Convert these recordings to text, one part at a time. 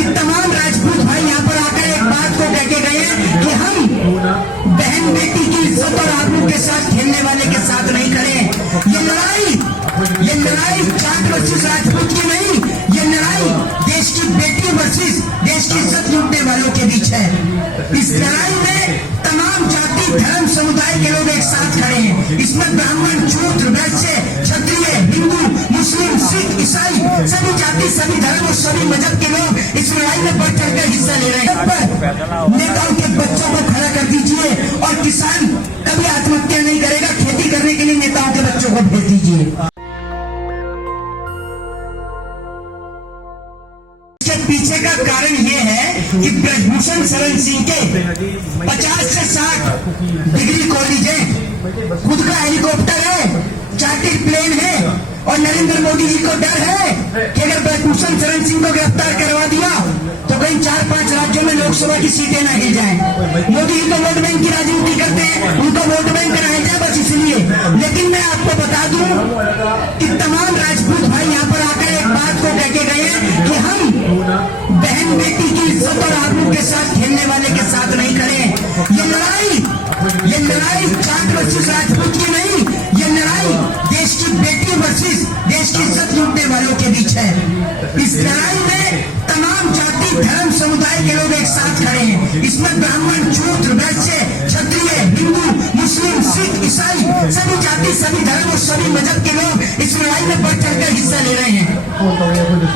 कि तमाम राजपूत भाई यहाँ पर आकर एक बात को कह के गए कि हम बहन बेटी की इज्जत और आबरू के साथ खेलने वाले के साथ नहीं खड़े। ये लड़ाई जाट वर्सेस राजपूत की नहीं, ये लड़ाई देश की बेटी वर्सेस देश की इज्जत लूटने वालों के बीच है। इस लड़ाई में तमाम जाति धर्म समुदाय के लोग एक साथ खड़े हैं। इसमें ब्राह्मण शूद्र वैश्य क्षत्रिय हिंदू मुस्लिम सिख ईसाई सभी जाति सभी धर्म और सभी मजहब के लोग इस लड़ाई में बढ़ चढ़ कर हिस्सा ले रहे हैं। नेताओं के बच्चों को खड़ा कर दीजिए और किसान कभी आत्महत्या नहीं करेगा। खेती करने के लिए नेताओं के बच्चों को भेज दीजिए। पीछे का कारण यह है कि ब्रजभूषण शरण सिंह के 50 से 60 डिग्री कॉलेज है, खुद का हेलीकॉप्टर है, चार्टर्ड प्लेन है और नरेंद्र मोदी जी को डर है कि अगर ब्रजभूषण शरण सिंह को गिरफ्तार करवा दिया तो कहीं 4-5 राज्यों में लोकसभा की सीटें ना हिल जाएं। मोदी जी तो वोट बैंक की राजनीति करते हैं, उनको वोट बैंक कराया जाए बस इसलिए। लेकिन मैं आपको बता दूं कि तमाम राजपूत भाई यहाँ पर आकर एक बात को कह के गए हैं कि हम बहन बेटी की इज्जत और आबरू के साथ खेलने वाले के साथ नहीं खड़े। ये लड़ाई जाट वर्सेस राजपूत की नहीं, ये लड़ाई देश की बेटी वर्सेस देश की इज्जत लूटने वालों के बीच है। इस लड़ाई में तमाम जाति धर्म समुदाय के लोग एक साथ खड़े हैं। इसमें ब्राह्मण शूद्र वैश्य क्षत्रिय हिंदू मुस्लिम सिख ईसाई सभी जाति सभी धर्म और सभी मजहब के लोग इस लड़ाई में बढ़ चढ़ कर हिस्सा ले रहे हैं।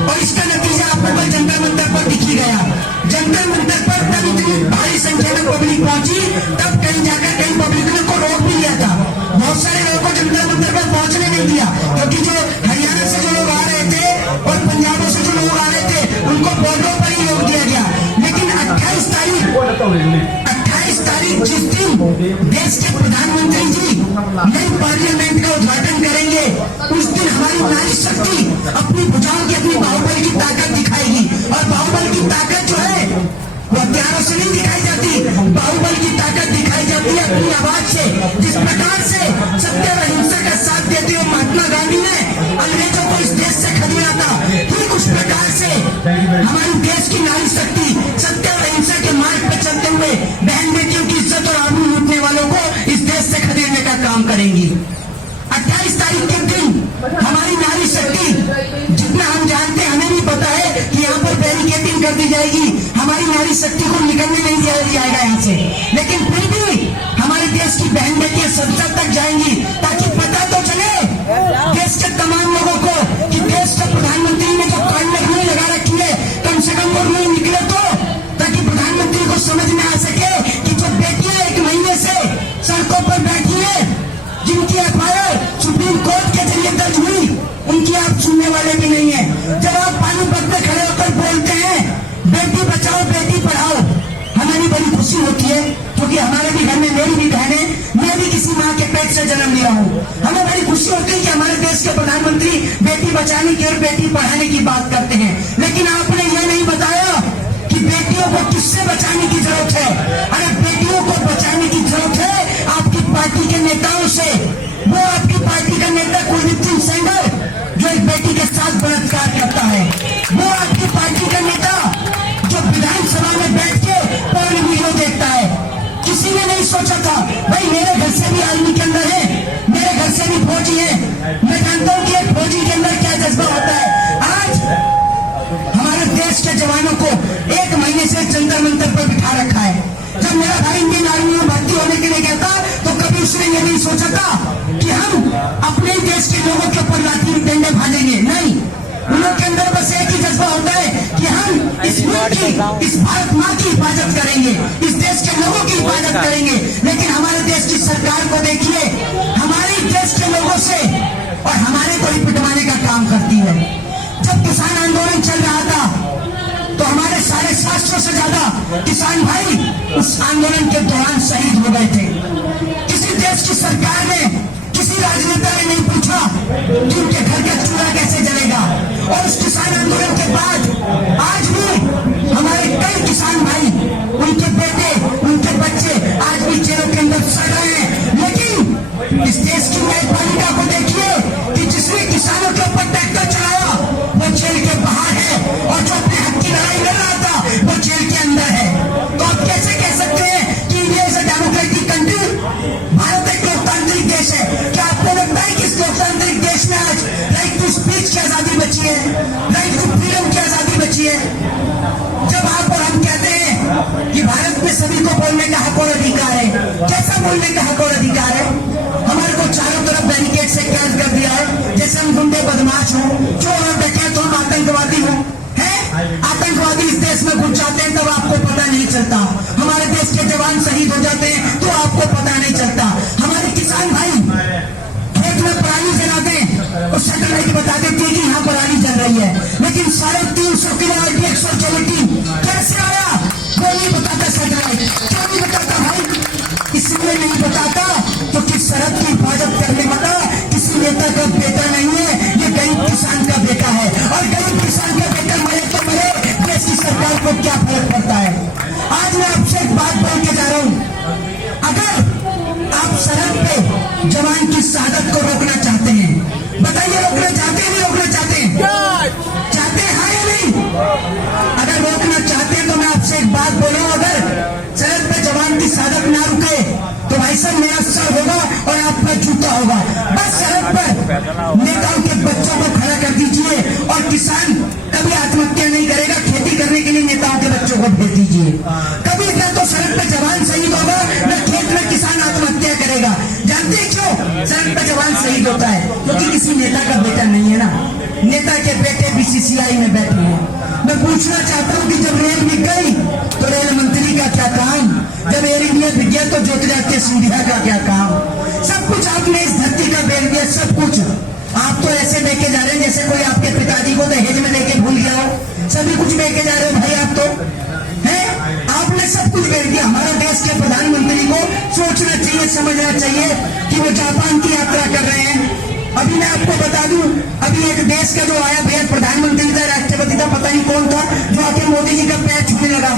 और इसका नतीजा आपको कल जंतर मंतर पर दिख ही गया। जंतर मंतर पर तब इतनी भारी संख्या में पब्लिक पहुंची, तब कहीं जाकर कहीं पब्लिक ने को रोक भी लिया था। बहुत सारे लोगों को जंतर मंतर पर पहुंचने नहीं दिया, क्योंकि जो हरियाणा से जो लोग आ रहे थे और पंजाबों से जो लोग आ रहे थे उनको बॉर्डरों पर ही रोक दिया गया। लेकिन 28 तारीख जिस दिन देश के प्रधानमंत्री जी नई पार्लियामेंट का उद्घाटन करेंगे, उस दिन हमारी नारी शक्ति अपनी भुजाओं की अपनी बाहुबल की ताकत दिखाएगी। और बाहुबल की ताकत जो है वो हथियारों से नहीं दिखाई जाती, बाहुबल की ताकत दिखाई जाती है अपनी आवाज से। जिस प्रकार से सत्य और अहिंसा का साथ देते हुए महात्मा गांधी ने अंग्रेजों को इस देश से खदेड़ा था, ठीक उस प्रकार से हमारी देश की नारी शक्ति सत्य और अहिंसा के मार्ग पर चलते हुए बहन बेटियों की इज्जत और आबरू लूटने वालों को इस देश से खदेड़ने का काम करेंगी। 28 तारीख के दिन हमारी नारी शक्ति, जितना हम जानते हैं हमें भी पता है कि यहाँ पर बैरिकेडिंग कर दी जाएगी, हमारी नारी शक्ति को निकलने नहीं दिया जाएगा यहाँ से। लेकिन फिर भी हमारे देश की बहन बेटियां संसद तक जाएंगी, ताकि पता तो चले देश के तमाम लोगों को कि देश के प्रधानमंत्री ने जो कांड रुई लगा रखी है, कम से कम वो रुई निकले तो, ताकि प्रधानमंत्री को समझ में आ सके कि जो बेटियां 1 महीने से सड़कों पर बैठी है, जिनकी एफआईआर सुप्रीम कोर्ट के जरिए दर्ज हुई, उनकी आप सुनने वाले भी नहीं है। जब आप पानीपत में खड़े होकर बोलते हैं बेटी बचाओ बेटी पढ़ाओ, हमें भी बड़ी खुशी होती है, क्योंकि हमारे भी घर में मेरी भी बहनें, मैं भी किसी माँ के पेट से जन्म लिया हूँ। हमें बड़ी खुशी होती है कि हमारे देश के प्रधानमंत्री बेटी बचाने की और बेटी पढ़ाने की बात करते हैं। लेकिन आपने यह नहीं बताया कि बेटियों को किससे बचाने की जरूरत है। अरे बेटियों को बचाने की जरूरत है आपकी पार्टी के नेताओं से। वो आपकी पार्टी का नेता कुलदीप सिंह सेंगर जो एक बेटी के साथ बलात्कार करता है, वो आपकी पार्टी का नेता जो विधानसभा में बैठ के पोर्न वीडियो देखता है। किसी ने नहीं सोचा था भाई मेरे घर से भी आर्मी के अंदर है, मेरे घर से भी फौजी है, मैं जानता हूँ कि एक फौजी के अंदर क्या जज्बा होता है। आज हमारे देश के जवानों को 1 महीने से जंतर मंतर पर बिठा रखा है। जब मेरा भाई इंडियन आर्मी में भर्ती होने के लिए गया था तो कभी उसने ये नहीं सोचा था कि हम अपने देश के लोगों के ऊपर लाठी डंडे भाजेंगे। नहीं, उन लोग के अंदर बस एक ही जज्बा होता है कि हम इस मुल्क की, इस भारत माँ की हिफाजत करेंगे, इस देश के लोगों की हिफाजत करेंगे। लेकिन हमारे देश की सरकार को देखिए, हमारे देश के लोगों से और हमारे को ही पिटवाने का काम करती है। जब किसान आंदोलन चल रहा था तो हमारे 750 से ज्यादा किसान भाई उस आंदोलन के दौरान शहीद हो गए थे। किसी देश की सरकार ने, किसी राजनेता ने नहीं पूछा कि उनके घर का चूल्हा कैसे जलेगा। और उस किसान आंदोलन के बाद आज भी हमारे कई किसान भाई, उनके बेटे, उनके बच्चे आज भी जेलों के अंदर सड़ रहे हैं। लेकिन इस देश की न्यायपालिका को देखिए कि जिसने किसानों के ऊपर ट्रैक्टर चलाया वो जेल के बाहर है, और जो अपने हक की लड़ाई लड़ रहा था जब आप और हम कहते हैं कि भारत में सभी को बोलने का हक और अधिकार है, कैसा बोलने का हक और अधिकार है? हमारे को चारों तरफ बैरिकेड से कैद कर दिया है, जैसे हम गुंडे बदमाश हो, चोर और डकैत हो, आतंकवादी हो। आतंकवादी इस देश में घुस जाते हैं तब आपको पता नहीं चलता, हमारे देश के जवान शहीद हो जाते हैं तो आपको पता नहीं चलता, हमारे किसान भाई खेत में पराली जलाते हैं और सैटेलाइट बता देती है कि यहाँ पराली जल रही है, लेकिन 350 किलो RDX और जेलेटिन कैसे आया वो नहीं बताता सैटेलाइट। क्यों नहीं बताता भाई? इसलिए नहीं बताता क्योंकि सरहद की हिफाजत करने वाला किसी नेता का बेटा नहीं है, ये गरीब किसान का बेटा है, और गरीब किसान का बेटा मरे तो मरे, देश की सरकार को क्या फर्क पड़ता है। आज मैं आपसे एक बात बोल के जा रहा हूं, अगर आप सरहद पे जवान की शहादत को रोकना चाहते हैं, बताइए रोकना चाहते हैं नहीं रोकना चाहते हैं? चाहते हैं हाँ या नहीं? अगर रोकना चाहते हैं तो मैं आपसे एक बात बोल रहा हूं, अगर सरहद पे जवान की शहादत ना रुके तो भाई साहब मेरा सर होगा और आपका जूता होगा। बस सरहद पर नेताओं के बच्चों को खड़ा कर दीजिए और किसान कभी आत्महत्या नहीं करेगा, खेती करने के लिए नेताओं के बच्चों को भेज दीजिए। कभी क्या तो सरहद पे जवान शहीद होगा न खेत में किसान आत्महत्या करेगा। जानते हैं क्यों सरहद पे जवान शहीद होता है? क्योंकि किसी नेता का बेटा नहीं है ना, नेता के बेटे BCCI में बैठे हैं। मैं पूछना चाहता हूं कि जब रेल बिक गई तो रेल मंत्री का क्या काम, जब एयर इंडिया बिक गया तो ज्योतिरादित्य सिंधिया का क्या काम? सब कुछ आपने इस धरती का बेच दिया, सब कुछ। आप तो ऐसे लेके जा रहे हैं जैसे कोई आपके पिताजी को दहेज में लेके भूल गया हो, सभी कुछ लेके जा रहे हो भाई आप तो हैं, आपने सब कुछ बेच दिया। हमारे देश के प्रधानमंत्री को सोचना चाहिए, समझना चाहिए कि वो जापान की यात्रा कर रहे हैं। अभी मैं आपको बता दूं, अभी एक देश का जो आया भैया प्रधानमंत्री था, राष्ट्रपति था, पता नहीं कौन था, जो आके मोदी जी का पैर छूने लगा।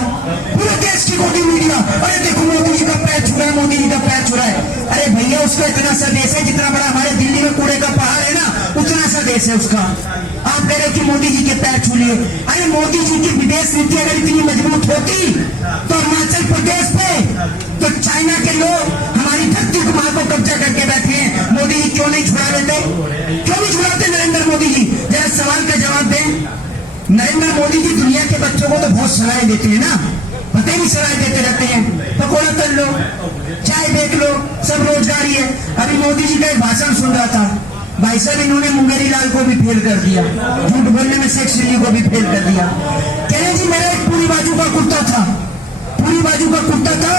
पूरे देश की मोदी मीडिया, अरे देखो मोदी जी का पैर छू रहा है, मोदी जी का पैर छू रहा है। अरे भैया उसका इतना सा देश है, जितना बड़ा हमारे दिल्ली में कूड़े का पहाड़ है ना, उतना सा देश है उसका। आप कह रहे हो कि मोदी जी के पैर छू लिए। अरे मोदी जी की विदेश नीति अगर इतनी मजबूत होती तो अरुणाचल प्रदेश पे तो चाइना के लोग हमारी धरती को वहां को कब्जा करके बैठे हैं, मोदी जी क्यों नहीं छुड़ा लेते? क्यों नहीं छुड़ाते नरेंद्र मोदी जी? जरा सवाल का जवाब दें। नरेंद्र मोदी जी दुनिया के बच्चों को तो बहुत सलाह देते हैं ना, पता ही नहीं सलाह देते रहते हैं, पकौड़ा तल लो, चाय बेच लो, सब रोजगारी है। अभी मोदी जी का एक भाषण सुन रहा था, भाई साहब इन्होंने मुंगेरी लाल को भी फेल कर दिया, झूठ बोलने में शेख चिल्ली को भी फेल कर दिया। कह रहे जी मेरा एक पूरी बाजू का कुर्ता था, पूरी बाजू का कुर्ता था,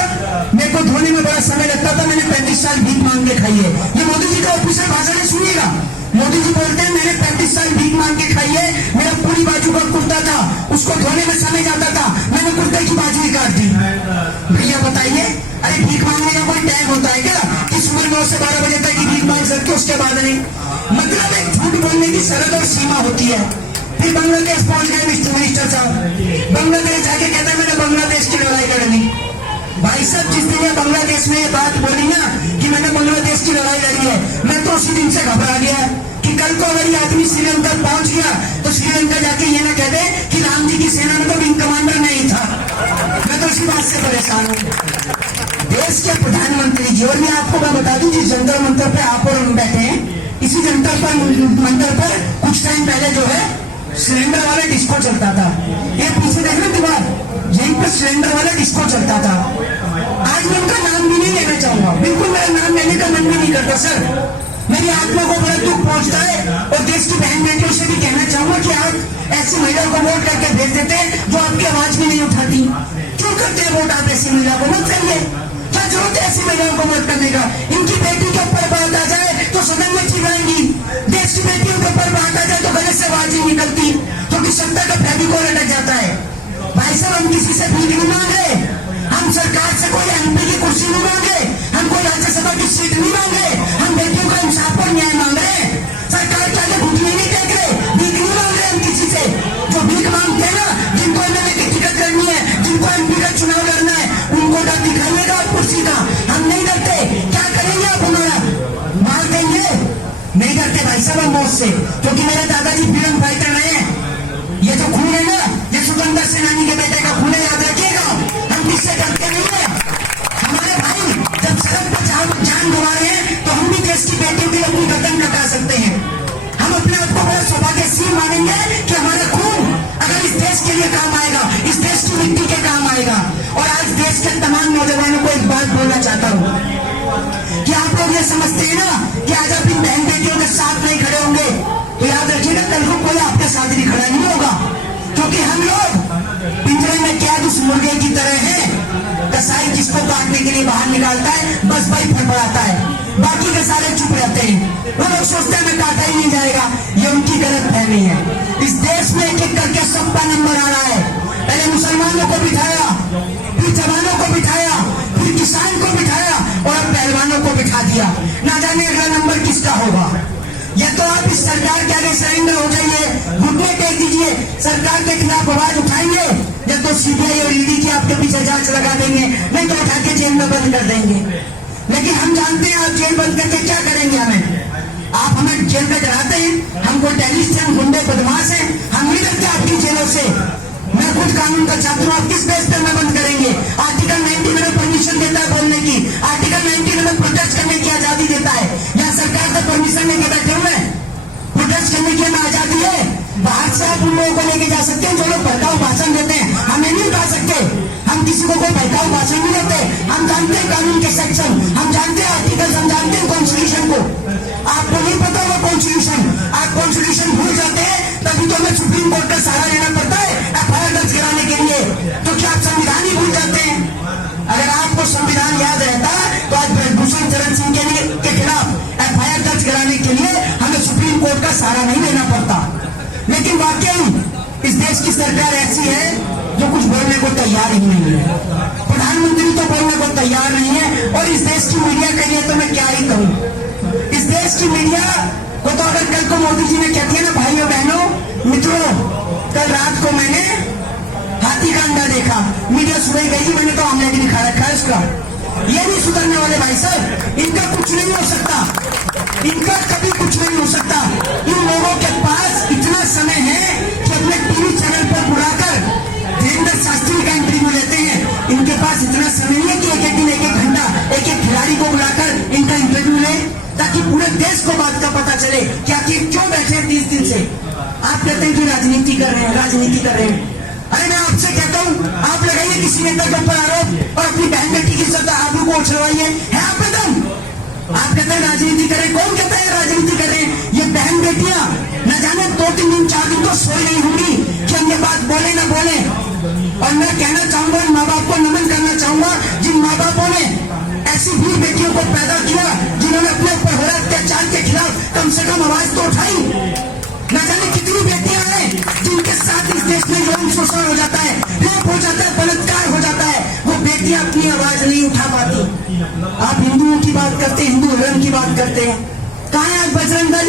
मेरे को धोने में बड़ा समय लगता था, मैंने 35 साल भीख मांग के खाई है। ये मोदी जी का ऑफिशियल भाषण है, सुनिएगा। मोदी जी बोलते हैं मैंने 35 साल भीख मांग के खाई है, मेरा पूरी बाजू का कुर्ता था, उसको धोने में समय जाता था, मैंने कुर्ते की बाजू ही काट दी। भैया बताइए, अरे भीख मांगने का कोई टाइम होता है क्या? किस उम्र 9 से 12 बजे तक भीख मांग सकते, उसके बाद नहीं? मतलब एक झूठ बोलने की सरहद और सीमा होती है। फिर बांग्लादेश पहुंच गए मिनिस्टर साहब, बांग्लादेश जाके कहता है मैंने बांग्लादेश की लड़ाई लड़नी। भाई साहब जिस दिन बांग्लादेश में ये बात बोली ना कि मैंने बांग्लादेश की लड़ाई लड़ी है, मैं तो उसी दिन से घबरा गया कि कल को अगर ये आदमी श्रीलंका पहुंच गया तो श्रीलंका जाके ये ना कह दे कि राम जी की सेना में तो विंग कमांडर नहीं था। मैं तो इसी बात से परेशान हूँ। देश के प्रधानमंत्री जी, और मैं आपको मैं बता दूं जिस जंतर मंतर पे आप और हम बैठे हैं, इसी जंतर पर कुछ टाइम पहले जो है सिलेंडर वाला डिस्को चलता था। ये पीछे देख रहे दीवार, यहीं पर सिलेंडर वाला डिस्को चलता था। आज मैं उनका नाम भी नहीं लेना चाहूंगा, बिल्कुल मेरा नाम लेने का मन भी नहीं करता सर। मेरी आत्मा को बड़ा दुख पहुंचता है और देश की बहन बेटियों से भी कहना चाहूंगा कि आप ऐसी महिलाओं को वोट करके भेज देते जो आपकी आवाज भी नहीं उठाती। क्यों करते हैं वोट आप ऐसी महिला को? मत करिए, क्या जरूरत है ऐसी महिलाओं को मत करने का? इनकी बेटी के ऊपर बात आ जाए तो सदन में चिल्लाएंगी, देश की बेटियों के ऊपर बात आ जाए तो गले से आवाज ही निकलती, क्योंकि सत्ता का फेविकोल लटक जाता है। भाई साहब हम किसी से भीख नहीं मांग रहे, हम सरकार से कोई MP की कुर्सी नहीं मांग रहे, हम कोई राज्यसभा की सीट नहीं मांग रहे, हम बेटियों का इंसाफ और न्याय मांग रहे हैं। सरकार के आगे घुटने नहीं टेक रहे, भीख नहीं मांग रहे हम किसी से। जो भीख मांगते हैं ना, जिनको MLA की टिकट लड़नी है, जिनको MP का चुनाव लड़ना है, उनको डर दिखाइएगा आप कुर्सी का। हम नहीं डरते, क्या करेंगे आप हमारा? मार देंगे? नहीं डरते भाई साहब हम मौत से, क्योंकि मेरे दादाजी फ्रीडम फाइटर रहे हैं। ये जो खून है ना, ये स्वतंत्र सेनानी के बेटे का खून है, याद रखिएगा। हम किससे डरते नहीं है। हमारे भाई जब सरहद पर जान गंवा रहे हैं तो हम भी देश की बेटियों के लिए अपनी गर्दन कटा सकते हैं। हम अपने आप को बड़ा सौभाग्यशील मानेंगे कि हमारा खून अगर इस देश के लिए काम आएगा, आएगा। और आज देश के तमाम नौजवानों को एक बात बोलना चाहता हूँ कि आप लोग ये समझते हैं ना कि आज आप इन बहन बेटियों के साथ नहीं खड़े होंगे तो याद रखिएगा कल को कोई आपके साथ भी खड़ा नहीं होगा, क्योंकि हम लोग पिंजरे में कैद उस मुर्गे की तरह है। कसाई किसको काटने के लिए बाहर निकालता है, बस भाई फड़फड़ाता है, बाकी के सारे चुप रहते हैं। वो लोग सोचते हैं मैं काटा ही नहीं जाएगा, ये उनकी गलत फहमी है। इस देश में एक एक करके सबका नंबर आ रहा है। पहले मुसलमानों को बिठाया, फिर जवानों को बिठाया, फिर किसान को बिठाया और अब पहलवानों को बिठा दिया। ना जाने अगला नंबर किसका होगा। या तो आप इस सरकार के आगे सरेंडर हो जाइए, घुटने टेक दीजिए, सरकार के खिलाफ आवाज उठाएंगे, या तो सीबीआई और ईडी की आपके पीछे जांच लगा देंगे, नहीं तो उठा के जेल में बंद कर देंगे। लेकिन हम जानते हैं आप जेल बंद करके क्या करेंगे हमें। आप हमें जेल में डराते हैं, हम कोई टेररिस्ट हैं, हम गुंडे बदमाश हैं, हम नहीं डरते आपकी जेलों से। मैं खुद कानून का छात्र हूं, आप किस बेस पर मैं बंद करेंगे। आर्टिकल 90 में परमिशन देता है बोलने की, आर्टिकल 90 में प्रोटेस्ट करने की आजादी देता है। या सरकार से परमिशन लेके बैठे हुए प्रोटेस्ट करने की हमें आजादी है। बाहर से आप उन लोगों को लेके जा सकते हैं जो लोग भड़काऊ भाषण देते हैं, हमें नहीं उठा सकते। हम किसी को कोई भड़काऊ भाषण नहीं देते। हम जानते हैं कानून के सेक्शन, हम जानते हैं आर्टिकल, हम जानते हैं कॉन्स्टिट्यूशन को। आपको नहीं पता होगा कॉन्स्टिट्यूशन, आप कॉन्स्टिट्यूशन भूल जाते हैं, तभी तो हमें सुप्रीम कोर्ट का सहारा लेना पड़ता है एफआईआर दर्ज कराने के लिए। तो क्या आप संविधान ही भूल जाते हैं? अगर आपको संविधान याद रहता तो आज ब्रजभूषण चरण सिंह के खिलाफ एफआईआर दर्ज कराने के लिए हमें सुप्रीम कोर्ट का सहारा नहीं लेना पड़ता। लेकिन वाकई इस देश की सरकार ऐसी है जो कुछ बोलने को तैयार ही नहीं है। प्रधानमंत्री तो बोलने को तैयार नहीं है, और इस देश की मीडिया के लिए तो मैं क्या ही कहूं। इस देश की मीडिया को तो अगर कल को मोदी जी ने कहती है ना, भाइयों बहनों मित्रों, कल रात को मैंने हाथी का अंडा देखा, मीडिया सुबह गई, मैंने तो ऑमलेट ही दिखा रखा है उसका। ये नहीं सुधरने वाले भाई साहब, इनका कुछ नहीं हो सकता, इनका कभी कुछ नहीं हो सकता। इन लोगों के पास इतना समय है कि अपने टीवी चैनल पर बुलाकर धीरेन्द्र शास्त्री का इंटरव्यू लेते हैं। इनके पास इतना समय नहीं है कि एक एक दिन, एक एक घंटा, एक एक खिलाड़ी को बुलाकर इनका इंटरव्यू ले, ताकि पूरे देश को बात का पता चले कि आखिर क्यों बैठे हैं 30 दिन से। आप कहते हैं कि राजनीति कर रहे हैं, राजनीति कर रहे हैं। अरे मैं आपसे कहता हूँ, आप लगाइए किसी नेता के ऊपर आरोप और अपनी बहन बेटी की सत्ता आबरू को उछलवाइए, है आप पे दम? आप कहते हैं राजनीति करें, कौन कहता है राजनीति कर रहे हैं? ये बहन बेटियां न जाने 2-3 दिन 4 दिन तो सोई नहीं होंगी कि हम ये बात बोले ना बोले। और मैं कहना चाहूंगा, माँ बाप को नमन करना चाहूंगा जिन माँ बापों ने ऐसी वीर बेटियों को पैदा किया, जिन्होंने अपने ऊपर हो रहे अत्याचार के खिलाफ कम से कम आवाज तो उठाई। न जाने कितनी बेटियां हैं जिनके साथ इस देश में यौन शोषण हो जाता है, रेप हो जाता है, बलात्कार हो जाता है, वो बेटियां अपनी आवाज नहीं उठा पाती। आप हिंदुओं की बात करते हैं, हिंदू धर्म की बात करते हैं, कहाँ है आज बजरंग दल?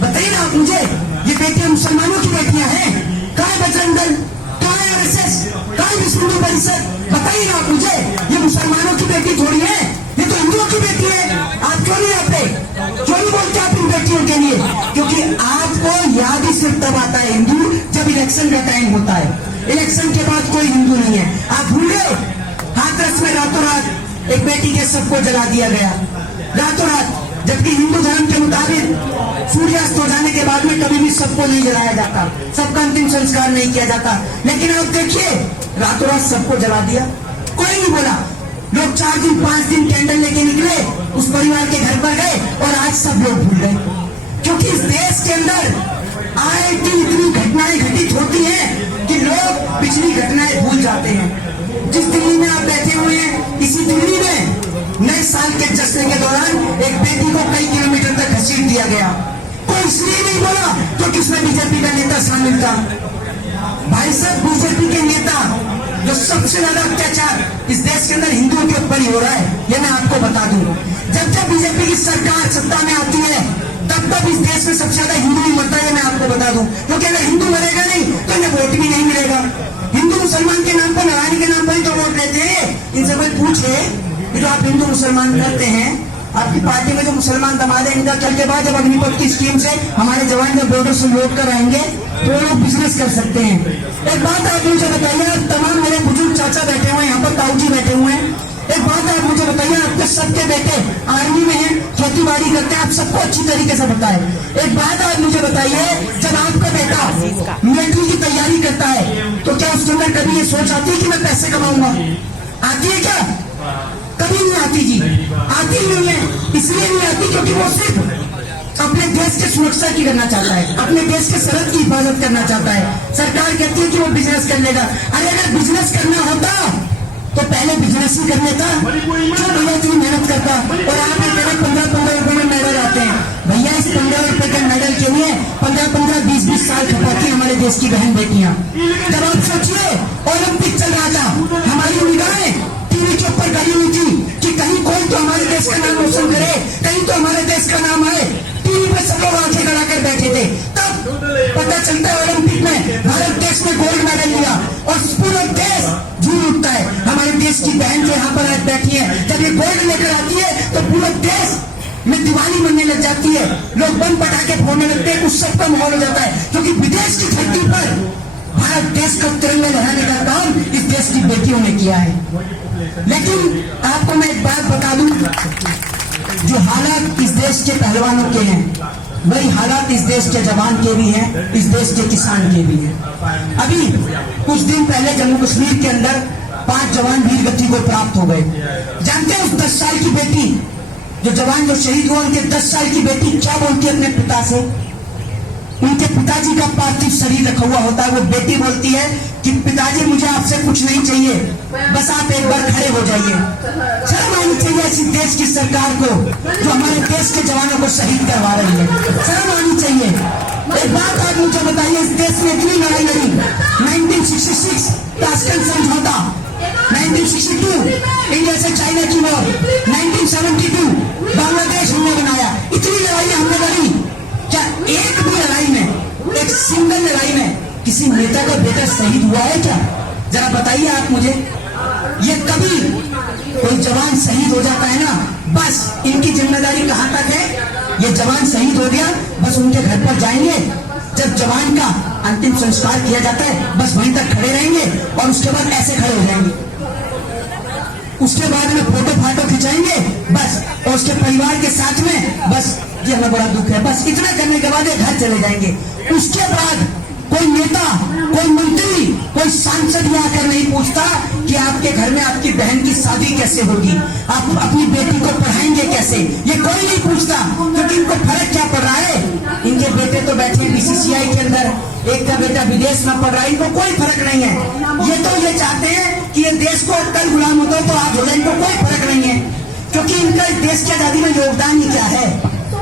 बताइए ना आप मुझे, ये बेटियां मुसलमानों की बेटियां हैं, कहाँ है बजरंग दल, कहाँ है आरएसएस, कहाँ है विश्व हिंदू परिषद? बताइए ना आप मुझे, ये मुसलमानों की बेटी थोड़ी है, ये तो हिंदुओं की बेटी है। आप क्यों नहीं आते, क्यों नहीं बोलते आप इन बेटियों के लिए? क्योंकि आपको याद ही सिर्फ तब आता है हिंदू जब इलेक्शन का टाइम होता है। इलेक्शन के बाद कोई हिंदू नहीं है। आप भूल गए, हाथरस में रातों रात एक बेटी के सबको जला दिया गया, रातों रात, जबकि हिंदू धर्म के मुताबिक सूर्यास्त हो जाने के बाद में कभी भी सबको नहीं जलाया जाता, सबका अंतिम संस्कार नहीं किया जाता। लेकिन आप देखिए, रातों रात सबको जला दिया, कोई नहीं बोला। लोग 4 दिन 5 दिन कैंडल लेके निकले, उस परिवार के घर पर गए, और आज सब लोग भूल गए। क्योंकि इस देश के अंदर आए दिन इतनी घटनाएं घटित होती हैं कि लोग पिछली घटनाएं भूल जाते हैं। जिस दिल्ली में आप बैठे हुए हैं, इसी दिल्ली में नए साल के जश्न के दौरान एक बेटी को कई किलोमीटर तक घसीट दिया गया। कोई इसलिए नहीं बोला क्योंकि उसमें बीजेपी का नेता शामिल था। भाई साहब, बीजेपी के नेता जो सबसे ज्यादा अत्याचार इस देश के अंदर हिंदुओं के ऊपर ही हो रहा है, ये मैं आपको बता दूं। जब जब बीजेपी की सरकार सत्ता में आती है, तब तब इस देश में सबसे ज्यादा हिंदू ही मरता है, मैं आपको बता दूं। क्योंकि अगर हिंदू मरेगा नहीं तो इन्हें वोट भी नहीं मिलेगा। हिंदू मुसलमान के नाम पर, नारायण के नाम पर ही तो वोट लेते हैं। इनसे कोई पूछे कि जो आप हिंदू मुसलमान करते हैं, आपकी पार्टी में जो मुसलमान दमाद है, इनका कल के बाद जब अग्निपथ की स्कीम से हमारे जवान जब बॉर्डर से लौट कर आएंगे तो लोग बिजनेस कर सकते हैं। एक बात आप मुझे बताइए, तमाम मेरे बुजुर्ग चाचा बैठे हुए हैं यहाँ पर, ताऊ जी बैठे हुए हैं, एक बात आप मुझे बताइए, आपके सबके बेटे आर्मी में हैं, खेती खेतीबाड़ी करते हैं, आप सबको अच्छी तरीके से पता है। एक बात आप मुझे बताइए, जब आपका बेटा मिलिट्री की तैयारी करता है तो क्या उसके अंदर कभी ये सोच आती है कि मैं पैसे कमाऊंगा? आती है क्या? कभी नहीं आती जी, आती नहीं है। इसलिए नहीं आती क्योंकि वो सिर्फ अपने देश की सुरक्षा की करना चाहता है, अपने देश के सरहद की हिफाजत करना चाहता है। सरकार कहती है कि वो बिजनेस कर लेगा। अरे अगर बिजनेस करना होता तो पहले बिजनेस ही कर लेता, क्यों भैया इतनी मेहनत करता? और आप ये कह 15-15 रुपए में मेडल आते हैं। भैया इस 15 रुपए के मेडल के लिए 15-15, 20-20 साल खपाती हमारे देश की बहन बेटियां। जब आप सोचिए ओलंपिक चल रहा था, हमारी निगाहें टीवी के ऊपर गई हुई थी कि कहीं कोई तो हमारे देश का नाम रोशन करे, कहीं तो हमारे देश का नाम आए। टीवी पे सब लोग आंखें गड़ाकर बैठे थे। तब पता चलता है ओलंपिक में भारत देश ने गोल्ड मेडल लिया और पूरा देश झूम उठता है। हमारे देश की बहन जो यहाँ पर आज बैठी है, जब ये गोल्ड लेकर आती है तो पूरा देश में दिवाली मनने लग जाती है, लोग बम पटाखे फोड़ने लगते हैं, उत्सव का माहौल हो जाता है। क्योंकि विदेश की धरती पर भारत देश का तिरंगा लहराने का काम इस देश की बेटियों ने किया है। लेकिन आपको मैं एक बात बता दूं, जो हालात इस देश के पहलवानों के हैं वही हालात इस देश के जवान के भी हैं, इस देश के किसान के भी हैं। अभी कुछ दिन पहले जम्मू कश्मीर के अंदर 5 जवान वीर गति को प्राप्त हो गए। जानते हैं उस 10 साल की बेटी, जो जवान जो शहीद हुआ, उनके 10 साल की बेटी क्या बोलती है अपने पिता से? उनके पिताजी का पार्थिव शरीर रखा हुआ होता है, वो बेटी बोलती है कि पिताजी मुझे आपसे कुछ नहीं चाहिए, बस आप एक बार खड़े हो जाइए। शर्म आनी चाहिए ऐसी देश की सरकार को जो हमारे देश के जवानों को शहीद करवा रही है, शर्म आनी चाहिए। एक बात आप मुझे बताइए, इस देश में इतनी लड़ाई लड़ी, 1966 ताशकंद समझौता, 1962 इंडिया से चाइना की वॉर, 1972 बांग्लादेश हमने बनाया। इतनी लड़ाई हमने लड़ी, क्या एक भी लड़ाई में, एक सिंगल लड़ाई में किसी नेता का बेटा शहीद हुआ है क्या? जरा बताइए आप मुझे। ये कभी कोई जवान शहीद हो जाता है ना, बस इनकी जिम्मेदारी कहां तक है? ये जवान शहीद हो गया, बस उनके घर पर जाएंगे, जब जवान का अंतिम संस्कार किया जाता है बस वहीं तक खड़े रहेंगे और उसके बाद ऐसे खड़े हो जाएंगे, उसके बाद में फोटो खिंचाएंगे बस, और उसके परिवार के साथ में बस ये हमें बड़ा दुख है, बस इतना करने के बाद ये घर चले जाएंगे। उसके बाद कोई नेता, कोई मंत्री, कोई सांसद ये आकर नहीं पूछता कि आपके घर में आपकी बहन की शादी कैसे होगी, आप अपनी बेटी को पढ़ाएंगे कैसे, ये कोई नहीं पूछता। क्योंकि इनको फर्क क्या पड़ रहा है? इनके बेटे तो बैठे बीसीसीआई के अंदर, एक का बेटा विदेश में पढ़ रहा है, इनको कोई फर्क नहीं है। ये चाहते हैं कि ये देश को कल गुलाम होता तो आज हो जाए, इनको कोई फर्क नहीं है। क्योंकि इनका इस देश की आजादी में योगदान ही क्या है?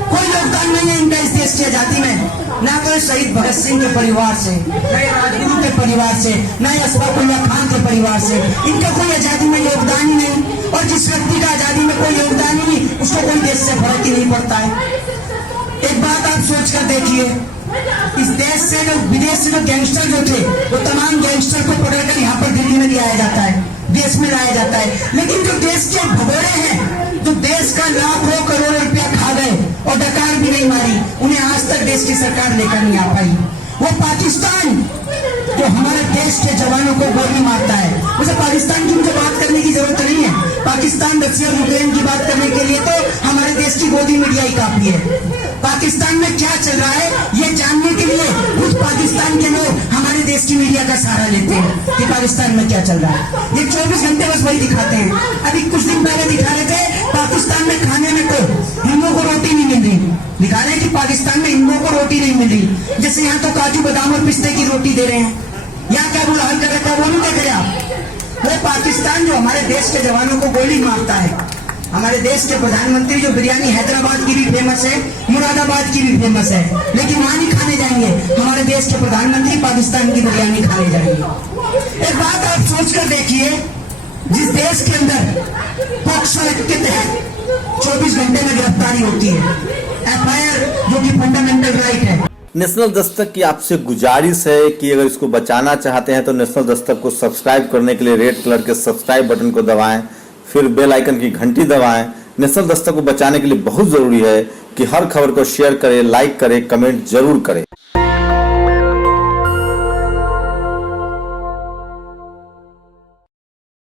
कोई योगदान नहीं है इनका इस देश की आजादी में। ना तो शहीद भगत सिंह के परिवार से, न राजगुरु के परिवार से, न अशफाक उल्लाह खान के परिवार से, इनका कोई आजादी में योगदान ही नहीं। और जिस व्यक्ति का आजादी में कोई योगदान ही नहीं, उसको कोई देश से फर्क ही नहीं पड़ता है। एक बात आप सोच कर देखिए, इस देश से जो विदेश से जो गैंगस्टर जो थे, वो तमाम गैंगस्टर को पकड़कर यहाँ पर दिल्ली में ले आया जाता है, देश में लाया जाता है। लेकिन जो देश के भगोड़े हैं, जो देश का लाखों करोड़ रुपया खा गए और डकार भी नहीं मारी, उन्हें आज तक देश की सरकार लेकर नहीं आ पाई। वो पाकिस्तान जो हमारे देश के जवानों को गोली मारता है, उसे पाकिस्तान की मुझे बात करने की जरूरत नहीं है। पाकिस्तान, रशिया, यूक्रेन की बात करने के लिए तो हमारे देश की गोदी मीडिया ही काफी है। पाकिस्तान में क्या चल रहा है ये जानने के लिए उस पाकिस्तान के लोग हमारे देश की मीडिया का सहारा लेते हैं कि पाकिस्तान में क्या चल रहा है। ये 24 घंटे बस वही दिखाते हैं। अभी कुछ दिन पहले दिखा रहे थे पाकिस्तान में खाने में तो हिंदुओं को रोटी नहीं मिल रही, दिखा रहे हैं कि पाकिस्तान में हिंदुओं को रोटी नहीं मिल रही। जैसे यहाँ तो काजू बादाम और पिस्ते की रोटी दे रहे हैं, यहाँ क्या बुरा हाल कर रखा है वो नहीं देख रहे आप। वो पाकिस्तान जो हमारे देश के जवानों को गोली मारता है, हमारे देश के प्रधानमंत्री जो बिरयानी हैदराबाद की भी फेमस है, मुरादाबाद की भी फेमस है, लेकिन वहां नहीं खाने जाएंगे। हमारे देश के प्रधानमंत्री पाकिस्तान की बिरयानी खाने जाएंगे। एक बात आप सोच कर देखिए, जिस देश के अंदर पॉक्सो एक्ट के तहत 24 घंटे में गिरफ्तारी होती है, एफआईआर जो कि फंडामेंटल राइट है। नेशनल दस्तक की आपसे गुजारिश है कि अगर इसको बचाना चाहते हैं तो नेशनल दस्तक को सब्सक्राइब करने के लिए रेड कलर के सब्सक्राइब बटन को दबाएं, फिर बेल आइकन की घंटी दबाएं। नेशनल दस्तक को बचाने के लिए बहुत जरूरी है कि हर खबर को शेयर करें, लाइक करें, कमेंट जरूर करें।